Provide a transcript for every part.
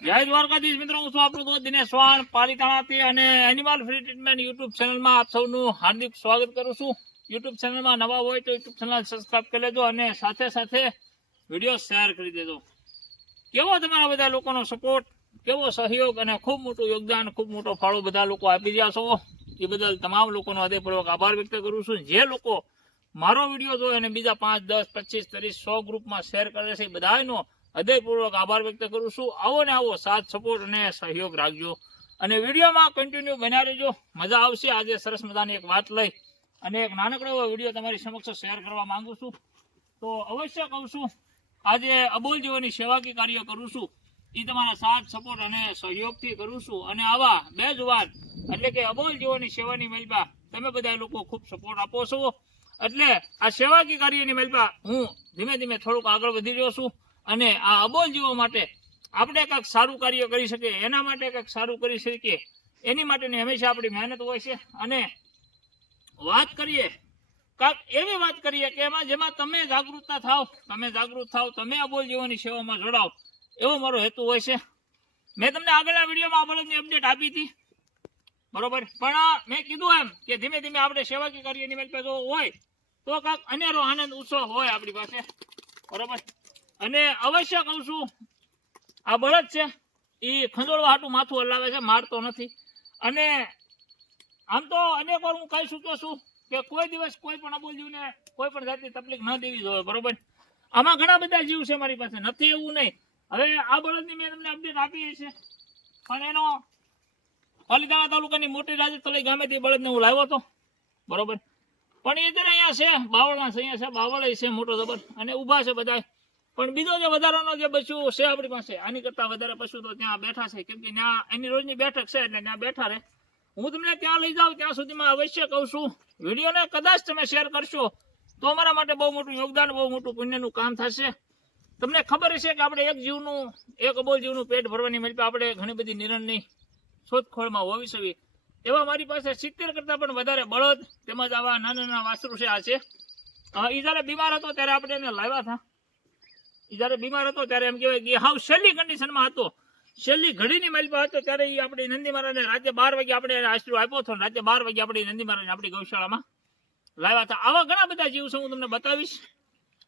જય દ્વારકાધીશ મિત્રો, હું છું આપણું દોસ્ત દિનેશ વાણ પાલિતાણાથી અને એનિમલ ફ્રી ટ્રીટમેન્ટ યુટ્યુબ ચેનલમાં આપ સૌનું હાર્દિક સ્વાગત કરું છું. યુટ્યુબ ચેનલમાં નવા હોય તો યુટ્યુબ ચેનલ સબસ્ક્રાઈબ કરી લેજો અને સાથે સાથે વીડિયો શેર કરી દેજો. કેવો તમારા બધા લોકોનો સપોર્ટ કેવો સહયોગ અને ખૂબ મોટું યોગદાન, ખૂબ મોટો ફાળો બધા લોકો આપી રહ્યા છો? એ બદલ તમામ લોકોનો હૃદયપૂર્વક આભાર વ્યક્ત કરું છું. જે લોકો મારો વીડિયો જોયો અને બીજા પાંચ, દસ, પચીસ, ત્રીસ, સો ગ્રુપમાં શેર કરે છે, એ બધાનો હૃદયપૂર્વક આભાર વ્યક્ત કરું છું. આવો ને આવો, સાથ સપોર્ટ અને સહયોગ રાખજો. અને વિડીયોમાં કન્ટિન્યુ બન્યા રહેજો. મજા આવશે. આજે સરસ મજાની એક વાત લઈ અને એક નાનકડો એવો વીડિયો તમારી સમક્ષ શેર કરવા માંગુ છું. તો અવશ્ય કહું છું, આજે અબોલ સેવાકી કાર્ય કરું છું. એ તમારા સાથ સપોર્ટ અને સહયોગથી કરું છું. અને આવા બે જુવાન એટલે કે અબોલ જીવોની સેવાની મહિલા તમે બધા લોકો ખૂબ સપોર્ટ આપો છો. એટલે આ સેવાકી કાર્યની મહિલા હું ધીમે ધીમે થોડુંક આગળ વધી રહ્યો છું. અને આ અબોલ જીવો માટે આપણે કંઈક સારું કાર્ય કરી શકીએ, એના માટે કંઈક સારું કરી શકીએ, એની માટેની હંમેશા આપણી મહેનત હોય છે. અને વાત કરીએ, કાંઈક એવી વાત કરીએ કે એમાં જેમાં તમે જાગૃતતા થાવ, તમે જાગૃત થાવ, તમે અબોલ જીવોની સેવામાં જોડાવ, એવો મારો હેતુ હોય છે. મેં તમને આગળના વિડીયોમાં આ અપડેટ આપી હતી. બરોબર? પણ મેં કીધું એમ કે ધીમે ધીમે આપણે સેવાકી કાર્યની મેલ જો હોય, તો કાંઈક અનેરો આનંદ ઉત્સવ હોય આપણી પાસે. બરોબર? અને અવશ્ય કહું છું, આ બળદ છે એ ખંજોળવા હાટું માથું હલાવે છે, મારતો નથી. અને આમ તો અનેક વાર હું કહી ચૂક્યો છું કે કોઈ દિવસ કોઈ પણ અબોલ જીવને કોઈ પણ જાતની તકલીફ ન દેવી જોઈએ, બરોબર? આમાં ઘણા બધા જીવ છે મારી પાસે, નથી એવું નહીં. હવે આ બળદની મેં તમને અપડેટ આપી છે, પણ એનો પાલીતાણા તાલુકાની મોટી રાજસ્થળી ગામેથી બળદને હું લાવ્યો હતો, બરોબર? પણ એ જરા અહીંયા છે બાવળમાં છે, અહીંયા છે, બાવળ છે, મોટો જબર. અને ઊભા છે બધા. પણ બીજો જે વધારાનો જે પશુ છે આપણી પાસે, આની કરતા વધારે પશુ તો ત્યાં બેઠા છે. કેમ કે ત્યાં એની રોજની બેઠક છે એટલે ત્યાં બેઠા રહે. હું તમને ત્યાં લઈ જાઉં, ત્યાં સુધીમાં અવશ્ય કહું છું. વિડીયોને કદાચ તમે શેર કરશો, તો અમારા માટે બહુ મોટું યોગદાન, બહુ મોટું પુણ્યનું કામ થશે. તમને ખબર હશે કે આપણે એક જીવનું, એક અબોલ જીવનું પેટ ભરવાની મળે આપણે ઘણી બધી નિરણની શોધખોળમાં હોવી સવી એવા મારી પાસે સિત્તેર કરતાં પણ વધારે બળદ તેમજ આવા નાના નાના વાસરુ છે આ છે. ઈ જ્યારે બીમાર હતો ત્યારે આપણે એને લાવ્યા હતા. જ્યારે બીમાર હતો ત્યારે એમ કહેવાય કે હાવ છેલ્લી કન્ડિશનમાં હતો. છેલ્લી ઘડીની માલિકા હતો ત્યારે એ આપણે નંદી મહારાજને રાતે બાર વાગે આપણે એને આપ્યો હતો રાતે બાર વાગે આપણે નંદી મહારાજને આપણી ગૌશાળામાં લાવ્યા હતા. આવા ઘણા બધા જીવ છે હું તમને બતાવીશ.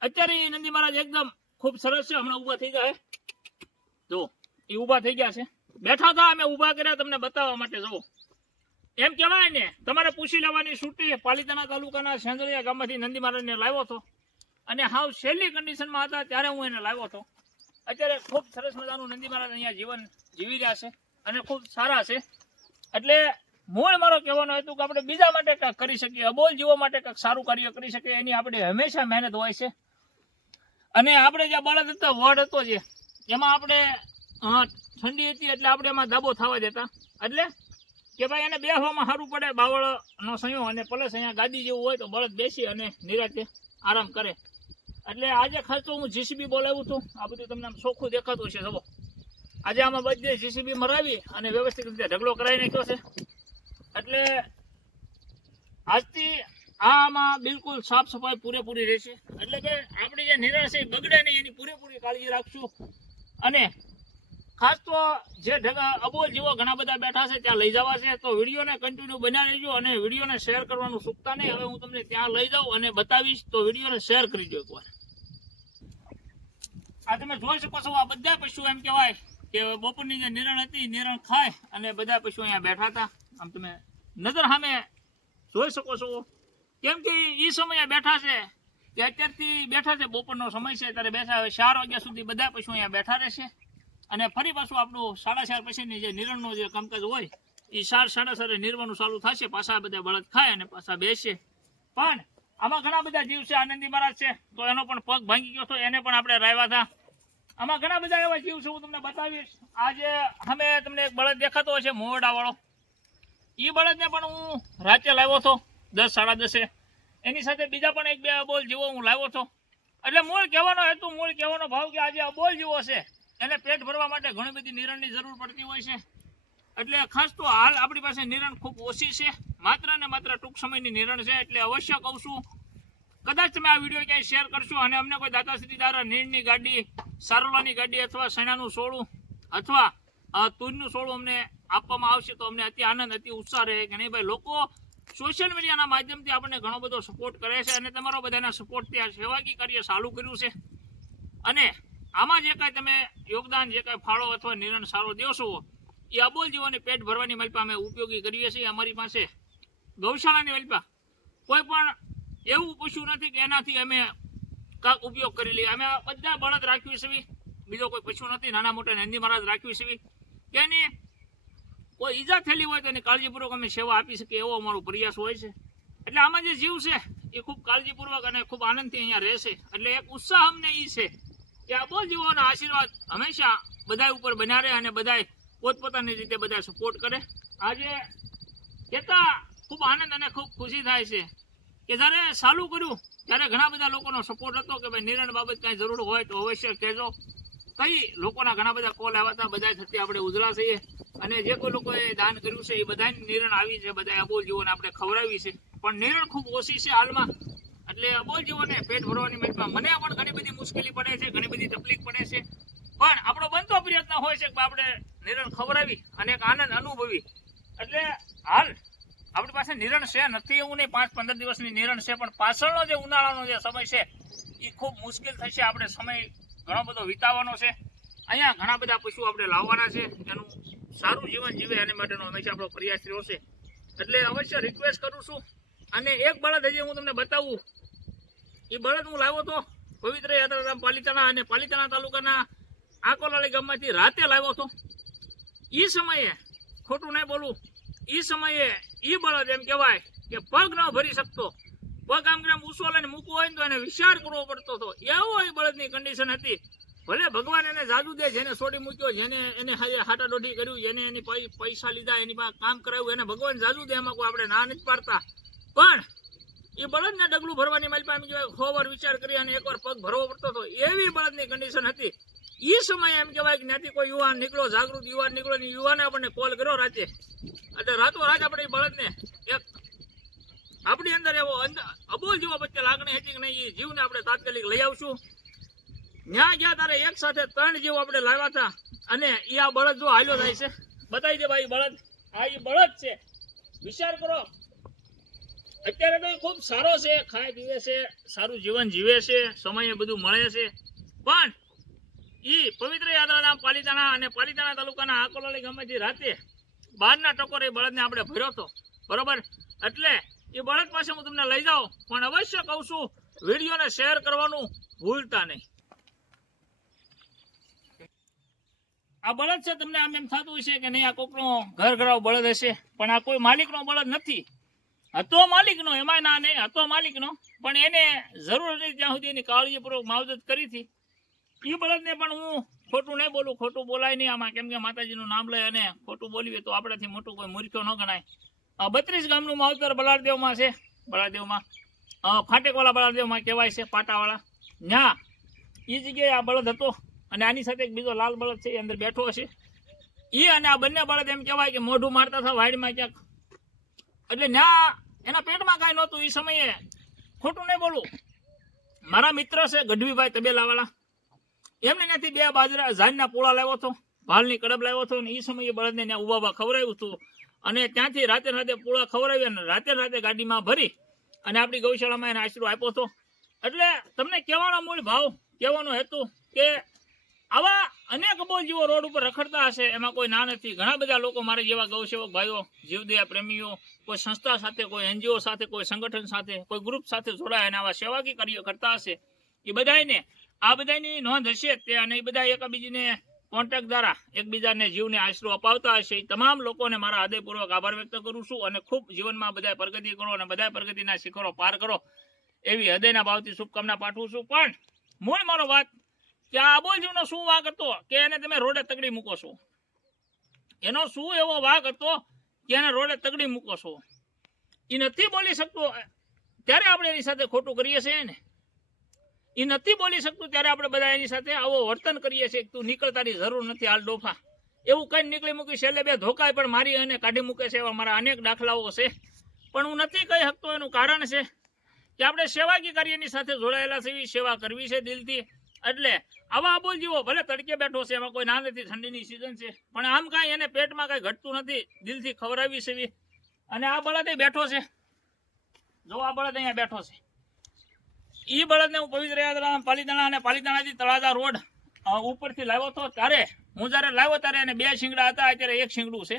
અત્યારે એ નંદી મહારાજ એકદમ ખૂબ સરસ છે, હમણાં ઊભા થઈ ગયા જો એ ઊભા થઈ ગયા છે. બેઠા હતા, અમે ઊભા કર્યા તમને બતાવવા માટે, જુઓ. એમ કહેવાય ને, તમારે પૂછી લેવાની છૂટી પાલિતાણા તાલુકાના સેંદરિયા ગામમાંથી નંદી મહારાજને લાવ્યો હતો. અને હાવ છેલ્લી કન્ડિશનમાં હતા, ત્યારે હું એને લાવ્યો હતો. અત્યારે ખૂબ સરસ મજાનું નંદી મહારાજ અહીંયા જીવન જીવી રહ્યા છે અને ખૂબ સારા છે. એટલે મૂળ મારો કહેવાનો હેતુ કે આપણે બીજા માટે કંઈક કરી શકીએ, અબોલ જીવો માટે કંઈક સારું કાર્ય કરી શકીએ, એની આપણે હંમેશા મહેનત હોય છે. અને આપણે જે બળદ હતો વડ હતો જે, એમાં આપણે ઠંડી હતી એટલે આપણે એમાં દાબો થવા દેતા. એટલે કે ભાઈ એને બેસવામાં સારું પડે, બાવળનો સંયો અને પ્લસ અહીંયા ગાદી જેવું હોય તો બળદ બેસી અને નિરાતે આરામ કરે. એટલે આજે તો હું જીસીબી બોલાવું છું. આ બધું તમને આમ ચોખ્ખું દેખાતું છે જુઓ. આજે આમાં બધે જીસીબી મરાવી અને વ્યવસ્થિત રીતે ઢગલો કરાવી નાખ્યો છે. એટલે આજથી આમાં બિલકુલ સાફ સફાઈ પૂરેપૂરી રહેશે. એટલે કે આપણી જે નિરાશ બગડે નહીં, એની પૂરેપૂરી કાળજી રાખશું. અને ખાસ તો જે અબોલ જેવો ઘણા બધા બેઠા છે, ત્યાં લઈ જવા છે. તો વિડીયોને કન્ટિન્યુ બના લેજો અને વિડીયોને શેર કરવાનું ચૂકતા નહીં. હવે હું તમને ત્યાં લઈ જાઉં અને બતાવીશ, તો વિડીયોને શેર કરી દો એકવાર. આ તમે જોઈ શકો છો, આ બધા પશુ એમ કહેવાય કે બપોરની જે નિરણ હતી, નિરણ ખાય અને બધા પશુ અહીંયા બેઠા હતા. આમ તમે નજર સામે જોઈ શકો છો. કેમ કે એ સમયે બેઠા છે કે અત્યારથી બેઠા છે, બપોરનો સમય છે, ત્યારે બેઠા હવે ચાર વાગ્યા સુધી બધા પશુ અહીંયા બેઠા રહેશે. અને ફરી પાછું આપણું સાડા ચાર પછીની જે નિરણનું જે કામકાજ હોય એ ચાર સાડા ચારે નિરવાનું ચાલુ થશે. પાછા બધા બળદ ખાય અને પાછા બેસે. પણ આમાં ઘણા બધા જીવ છે, આનંદી મહારાજ છે, તો એનો પણ પગ ભાંગી ગયો તો એને પણ આપણે રાવ્યા હતા આમાં ઘણા બધા એવા જીવ છે, હું તમને બતાવીશ. આજે અમે તમને એક બળદ દેખાતો હોય છે મોવડાવાળો એ બળદને પણ હું રાતે લાવ્યો હતો, દસ સાડા દસે. એની સાથે બીજા પણ એક બે અબોલ જીવો હું લાવ્યો હતો. એટલે મૂળ કહેવાનો હેતુ, મૂળ કહેવાનો ભાવ કે આજે અબોલ જીવો છે. એને પેટ ભરવા માટે ઘણી બધી નિરણની જરૂર પડતી હોય છે. એટલે ખાસ તો હાલ આપણી પાસે નિરણ ખૂબ ઓછી છે. માત્ર ને માત્ર ટૂંક સમયની નિરણ છે એટલે અવશ્ય કહું છું, કદાચ તમે આ વીડિયો ક્યાંય શેર કરશો અને અમને કોઈ દાતાશ્રી દ્વારા નીરની ગાડી, સારોલાની ગાડી અથવા સણાનું સોળું અથવા તુજનું સોળું અમને આપવામાં આવશે તો અમને અતિ આનંદ, અતિ ઉત્સાહ રહે. કે નહીં ભાઈ લોકો સોશિયલ મીડિયાના માધ્યમથી આપણને ઘણો બધો સપોર્ટ કરે છે અને તમારો બધાના સપોર્ટથી આ સેવાકી કાર્ય ચાલુ કર્યું છે. અને આમાં જે કાંઈ તમે યોગદાન, જે કાંઈ ફાળો અથવા નિર્ણય સારો દેશો, એ અબોલ જીવોને પેટ ભરવાની મલપા અમે ઉપયોગી કરીએ છીએ અમારી પાસે. ગૌશાળાની મલપા. કોઈ પણ એવું પૂછ્યું નથી કે એનાથી અમે કાંક ઉપયોગ કરી લઈએ. અમે બધા બળદ રાખવી છે બીજો કોઈ પૂછ્યું નથી. નાના મોટા નંદી મહારાજ રાખવી છે કે એની કોઈ ઈજા થયેલી હોય તો એની કાળજીપૂર્વક અમે સેવા આપી શકીએ એવો અમારો પ્રયાસ હોય છે. એટલે આમાં જે જીવ છે, એ ખૂબ કાળજીપૂર્વક અને ખૂબ આનંદથી અહીંયા રહેશે એટલે એક ઉત્સાહ અમને એ છે. કે બહુ જીવોના આશીર્વાદ હંમેશા બધા ઉપર બન્યા રહે અને બધા પોતપોતાની રીતે બધા સપોર્ટ કરે. આજે કહેતા ખૂબ આનંદ અને ખૂબ ખુશી થાય છે કે જ્યારે ચાલુ કર્યું, ત્યારે ઘણા બધા લોકોનો સપોર્ટ હતો કે ભાઈ નિર્ણય બાબત કાંઈ જરૂર હોય તો અવશ્ય કહેજો. કઈ લોકોના ઘણા બધા કોલ આવ્યા હતા બધા થતી આપણે ઉજળા છીએ અને જે કોઈ લોકોએ દાન કર્યું છે, એ બધાની નિર્ણય આવી છે બધા અબોલ જીવોને આપણે ખવડાવી છે. પણ નિર્ણય ખૂબ ઓછી છે હાલમાં. એટલે અબોલ જીવોને પેટ ભરવાની મતલબ મને પણ ઘણી બધી મુશ્કેલી પડે છે, ઘણી બધી તકલીફ પડે છે. પણ આપણો બનતો પ્રયત્ન હોય છે કે આપણે નિરણ ખવડાવી અને એક આનંદ અનુભવી. એટલે હાલ આપણી પાસે નિરણ છે નથી એવું નહીં, પાંચ પંદર દિવસની નિરણ છે, પણ પાછળનો જે ઉનાળાનો જે સમય છે એ ખૂબ મુશ્કેલ થશે. આપણે સમય ઘણો બધો વિતાવવાનો છે. અહીંયા ઘણા બધા પશુ આપણે લાવવાના છે. એનું સારું જીવન જીવે એની માટેનો હંમેશા આપણો પ્રયાસ રહ્યો છે. એટલે અવશ્ય રિક્વેસ્ટ કરું છું. અને એક બળદ હજી હું તમને બતાવું એ બળદ હું લાવ્યો હતો પવિત્ર યાત્રાધામ પાલિતાણા અને પાલિતાણા તાલુકાના આકોલાળી ગામમાંથી રાતે લાવ્યો હતો. એ સમયે, ખોટું નહીં બોલું એ સમયે એ બળદ એમ કહેવાય કે પગ ન ભરી શકતો. પગ આમ આમ ઊંચો લઈને હોય ને તો એને વિચાર કરવો પડતો હતો. એવો એ બળદની કન્ડિશન હતી. ભલે ભગવાન એને જાદુ દે, જેને છોડી મૂક્યો, જેને એને હાટા દોઢી કર્યું, જેને એની પૈસા લીધા, એની પાસે કામ કરાવ્યું, એને ભગવાન જાદુ દે, એમાં કોઈ આપણે ના નથી પાડતા. પણ એ બળદને ડગલું ભરવાની મારી પાસે એમ ખોવાર વિચાર કરી અને એકવાર પગ ભરવો પડતો હતો એવી બળદની કન્ડિશન હતી. એ સમયે એમ કહેવાય કે જ્ઞાતિ કોઈ યુવાન નીકળો, જાગૃત યુવાન નીકળો ને યુવાને આપણને કોલ કર્યો રાતે. એટલે રાતો રાત આપણે બળદને એક આપણી અંદર એવો અબોલ જેવો વચ્ચે લાગણી હતી કે નહીં એ જીવને આપણે તાત્કાલિક લઈ આવશું. ન્યા ગયા તારે એક સાથે ત્રણ જીવ આપણે લાવ્યા હતા અને એ આ બળદ જો હાલ્યો થાય છે. બતાવી દે ભાઈ બળદ, આ એ બળદ છે. વિચાર કરો. અત્યારે તો ખૂબ સારો છે, ખાય, પીવે છે, સારું જીવન જીવે છે સમયે બધું મળે છે. પણ એ પવિત્ર યાત્રાધામ પાલિતાણા અને પાલિતાણા તાલુકાના આકોલાલી જે રાતે બારના ટકોરે એ બળદને આપણે ભર્યો હતો. બરોબર? એટલે એ બળદ પાસે હું તમને લઈ જાઉં, પણ અવશ્ય કહું છું, વિડીયોને શેર કરવાનું ભૂલતા નહીં. આ બળદ છે, તમને આમ એમ થતું હશે કે નહીં, આ કોકનો ઘર ઘરાવ બળદ હશે, પણ આ કોઈ માલિકનો બળદ નથી. હતો માલિકનો, એમાંય ના નહીં હતો માલિકનો. પણ એને જરૂર હતી ત્યાં સુધી એની કાળજીપૂર્વક માવજત કરી હતી. એ બળદને પણ હું ખોટું નહીં બોલું, ખોટું બોલાય નહીં આમાં. કેમ કે માતાજીનું નામ લઈ અને ખોટું બોલીએ તો આપણાથી મોટું કોઈ મૂર્ખ્યો ન ગણાય. બત્રીસ ગામનું માવતર બલાડદેવમાં છે બળાદેવમાં ફાટેકવાળા બળાદેવમાં કહેવાય છે, પાટાવાળા. ન્યા એ જગ્યાએ આ બળદ હતો અને આની સાથે એક બીજો લાલ બળદ છે, એ અંદર બેઠો હશે. એ અને આ બંને બળદ એમ કહેવાય કે મોઢું મારતા હતા, વાડીમાં ક્યાંક એટલે ન્યા એના પેટમાં કાંઈ નહોતું, એ સમયે ખોટું નહીં બોલું. મારા મિત્ર છે, ગઢવીભાઈ તબેલાવાળા. એમને ત્યાંથી બે બાજરા ઝાડના પોળા લાવ્યો હતો ભાલની કડબ લાવ્યો હતો, અને એ સમયે બળદને ત્યાં ઊભા ખવડાવ્યું હતું. અને ત્યાંથી રાતે રાતે પોળા ખવડાવી અને રાતે રાતે ગાડીમાં ભરી અને આપણી ગૌશાળામાં એને આશરો આપ્યો હતો. એટલે તમને કહેવાનો મૂળ ભાવ, કહેવાનો હેતુ કે આવા અનેક અબોલ રોડ ઉપર રખડતા હશે, એમાં કોઈ ના નથી. ઘણા બધા લોકો મારા જેવા ગૌસેવક ભાઈઓ, જીવદયા પ્રેમીઓ, કોઈ સંસ્થા સાથે, કોઈ એનજીઓ સાથે, કોઈ સંગઠન સાથે, કોઈ ગ્રુપ સાથે જોડાયા અને આવા સેવાકી કાર્યો કરતા હશે. એ બધાને આ બધાની નોંધ હશે તે, અને એ બધા એકબીજીને કોન્ટેક્ટ દ્વારા એકબીજાને જીવને આશરો અપાવતા હશે. એ તમામ લોકોને મારા હૃદયપૂર્વક આભાર વ્યક્ત કરું છું અને ખૂબ જીવનમાં બધા પ્રગતિ કરો અને બધા પ્રગતિના શિખરો પાર કરો. એવી હૃદયના ભાવથી શુભકામના પાઠવું છું. પણ મૂળ મારો વાત કે આ અબોલજીવનો શું વાગ હતો કે એને તમે રોડે તગડી મૂકો છો? એનો શું એવો વાગ હતો કે એને રોડે તગડી મૂકો છો? એ નથી બોલી શકતો. ત્યારે આપણે એની સાથે ખોટું કરીએ છીએ ને? એ નથી બોલી શકતું ત્યારે આપણે બધા એની સાથે આવો વર્તન કરીએ છીએ તું નીકળતાની જરૂર નથી, હાલ ડોફા. એવું કઈ નીકળી મૂકી છેલ્લે બે ધોકાય પણ મારી અને કાઢી મૂકે છે એવા મારા અનેક દાખલાઓ છે. પણ હું નથી કહી શકતો એનું કારણ છે કે આપણે સેવાકી કાર્યની સાથે જોડાયેલા છે એવી સેવા કરવી છે દિલથી. એટલે આવા આબોલ જીવો, ભલે તડકે બેઠો છે, એમાં કોઈ ના નથી, ઠંડીની સિઝન છે. પણ આમ કાંઈ એને પેટમાં કાંઈ ઘટતું નથી, દિલથી ખવડાવી છે અને આ બળદ બેઠો છે. જો આ બળદ અહીંયા બેઠો છે. એ બળદને હું પવિત્ર યાત્રા પાલીતાણા અને પાલીતાણાથી તળાજા રોડ ઉપરથી લાવ્યો હતો ત્યારે, હું જ્યારે લાવ્યો ત્યારે એને બે શિંગડા હતા, અત્યારે એક શિંગડું છે.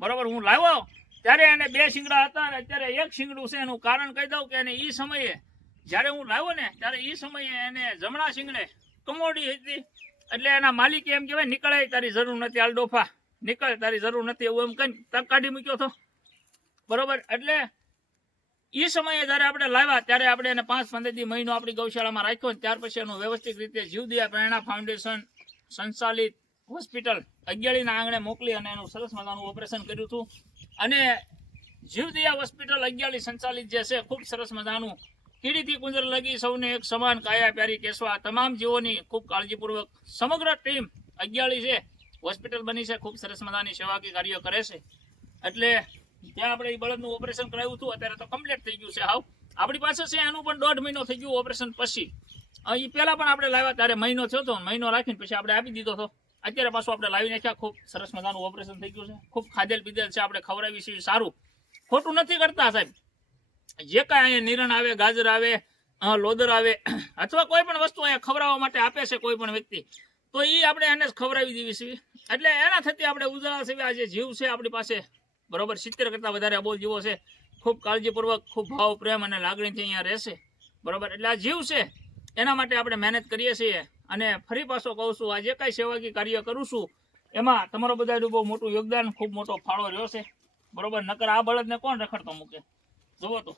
બરોબર, હું લાવ્યો ત્યારે એને બે શિંગડા હતા અને અત્યારે એક શિંગડું છે. એનું કારણ કહી દઉં કે એને એ સમયે જ્યારે હું લાવ્યો ને, ત્યારે ઈ સમયે એને જમણા શિંગડે કમોડી હતી. એટલે એના માલિકે એમ કહેવાય નીકળે તારી જરૂર નથી આલ ડોફા. નીકળ તારી જરૂર નથી એવું એમ કઈ તક કાઢી મૂક્યો હતો. બરોબર? એટલે એ સમયે જ્યારે આપણે લાવ્યા, ત્યારે આપણે એને પાંચ પંદરથી મહિનો આપણી ગૌશાળામાં રાખ્યો ત્યાર પછી એનું વ્યવસ્થિત રીતે જીવદયા પ્રેરણા ફાઉન્ડેશન સંચાલિત હોસ્પિટલ અગિયાળીના આંગણે મોકલી અને એનું સરસ મજાનું ઓપરેશન કર્યું હતું. અને જીવદયા હોસ્પિટલ અગિયાળી સંચાલિત જે છે, ખૂબ સરસ મજાનું કીડીથી કુંજર લગી સૌને એક સમાન કાયા પ્યારી કેસવા તમામ જીવોની ખૂબ કાળજીપૂર્વક સમગ્ર ટીમ અગિયાળી છે. હોસ્પિટલ બની છે, ખૂબ સરસ મજાની સેવાકીય કાર્ય કરે છે. એટલે ત્યાં આપણે બળદનું ઓપરેશન કરાવ્યું હતું, અત્યારે તો કમ્પ્લીટ થઈ ગયું છે. હાવ, આપણી પાસે છે, એનું પણ દોઢ મહિનો થઈ ગયું ઓપરેશન પછી. એ પહેલા પણ આપણે લાવ્યા ત્યારે મહિનો થયો હતો મહિનો રાખીને પછી આપણે આપી દીધો હતો. અત્યારે પાછું આપણે લાવી નાખ્યા, ખૂબ સરસ મજાનું ઓપરેશન થઈ ગયું છે. ખૂબ ખાધેલ પીધેલ છે, આપણે ખવડાવી છે સારું. ખોટું નથી કરતા સાહેબ. જે કાંઈ અહીંયા નિરણ આવે, ગાજર આવે લોદર આવે, અથવા કોઈ પણ વસ્તુ અહીંયા ખવડાવવા માટે આપે છે કોઈ પણ વ્યક્તિ, તો એ આપણે એને જ ખવડાવી દેવી છે. એટલે એના થતી આપણે ઉજળા છે, આ જે જીવ છે આપણી પાસે, બરોબર, સિત્તેર કરતાં વધારે અબોલ જીવો છે, ખૂબ કાળજીપૂર્વક, ખૂબ ભાવ, પ્રેમ અને લાગણીથી અહીંયા રહેશે, બરોબર. એટલે આ જીવ છે, એના માટે આપણે મહેનત કરીએ છીએ. અને ફરી પાછો કહું છું, આ જે કાંઈ સેવાકી કાર્ય કરું છું, એમાં તમારો બધાનું બહુ મોટું યોગદાન, ખૂબ મોટો ફાળો રહ્યો છે, બરોબર. નકર આ બળદને કોણ રખડતો મૂકે? જુઓ તો.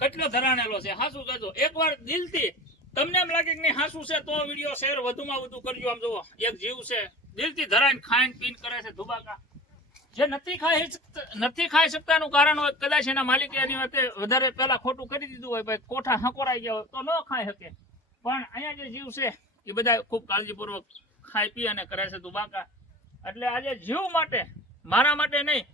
કેટલો ધરાણેલો છે? હાસુ કહેજો એકવાર દિલથી, તમને એમ લાગે કે નહીં, હાસુ છે, તો વીડિયો શેર વધુમાં વધુ કરજો. આમ જુઓ, એક જીવ છે. દિલથી ધરાઈને ખાઈને પીન કરે છે ધુબાકા. જે નથી ખાઈ નથી ખાઈ શકતાનું કારણ હોય, કદાચ એના માલિકે એની વાતે વધારે પહેલા ખોટું કરી દીધું હોય, ભાઈ, કોઠા હકોરાઈ ગયા હોય, તો ન ખાઈ શકે. પણ અહીંયા જે જીવ છે, એ બધા ખૂબ કાળજીપૂર્વક ખાઈ પી અને કરે છે ધુબાકા. એટલે આજે જીવ માટે, મારા માટે નહીં,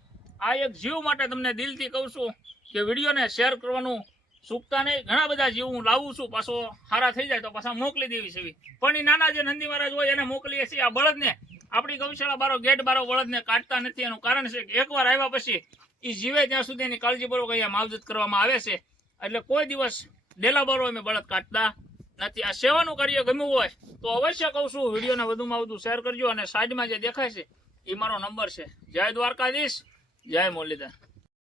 આ એક જીવ માટે તમને દિલથી કહું છું કે વિડીયોને શેર કરવાનું ચૂકતા નહીં ઘણા બધા જીવ હું લાવું છું. પાછો સારા થઈ જાય તો પાછા મોકલી દેવી છે પણ એ નાના જે નંદી મહારાજ હોય એને મોકલીએ છીએ. આ બળદને, આપણી ગૌશાળા બારો, ગેટ બારો બળદને કાઢતા નથી. એનું કારણ છે કે એકવાર આવ્યા પછી એ જીવે ત્યાં સુધી એની કાળજીપૂર્વક અહીંયા માવજત કરવામાં આવે છે. એટલે કોઈ દિવસ ડેલા બારો અમે બળદ કાઢતા નથી. આ સેવાનું કાર્ય ગમ્યું હોય તો અવશ્ય કહું છું, વિડીયોને વધુમાં વધુ શેર કરજો અને સાઈડમાં જે દેખાય છે એ મારો નંબર છે. જય દ્વારકાધીશ, જય મુરલીધર.